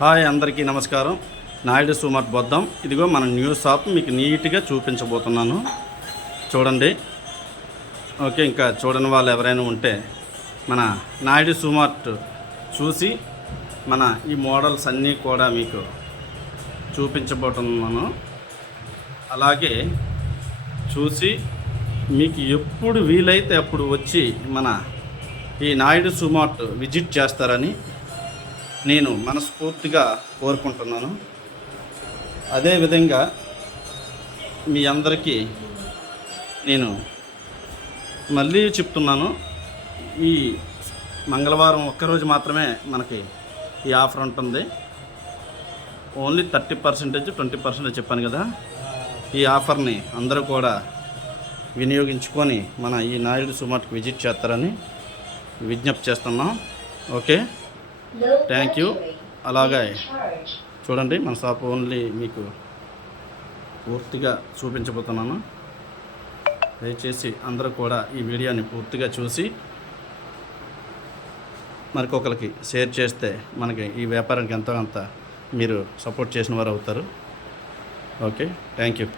Hi అందరికీ నమస్కారం. నాయుడు సుమార్ట్ బొద్దం. ఇదిగో మన న్యూ షాప్ మీకు నీట్గా చూపించబోతున్నాను, చూడండి. ఓకే, ఇంకా చూడని వాళ్ళు ఎవరైనా ఉంటే మన నాయుడు సుమార్ట్ చూసి మన ఈ మోడల్స్ అన్నీ కూడా మీకు చూపించబోతున్నాను. అలాగే చూసి మీకు ఎప్పుడు వీలైతే అప్పుడు వచ్చి మన ఈ నాయుడు సుమార్ట్ విజిట్ చేస్తారని నేను మనస్ఫూర్తిగా కోరుకుంటున్నాను. అదేవిధంగా మీ అందరికీ నేను మళ్ళీ చెప్తున్నాను, ఈ మంగళవారం ఒక్కరోజు మాత్రమే మనకి ఈ ఆఫర్ ఉంటుంది. ఓన్లీ 30%, 20% చెప్పాను కదా. ఈ ఆఫర్ని అందరూ కూడా వినియోగించుకొని మన ఈ నాయుడు సుమార్ట్కి విజిట్ చేస్తారని విజ్ఞప్తి చేస్తున్నాం. Okay, thank you. అలాగే చూడండి, మన షాప్ ఓన్లీ మీకు పూర్తిగా చూపించబోతున్నాను. దయచేసి అందరూ కూడా ఈ వీడియోని పూర్తిగా చూసి మరికొకరికి షేర్ చేస్తే మనకి ఈ వ్యాపారానికి ఎంతో అంత మీరు సపోర్ట్ చేసిన వారు అవుతారు. Okay, thank you.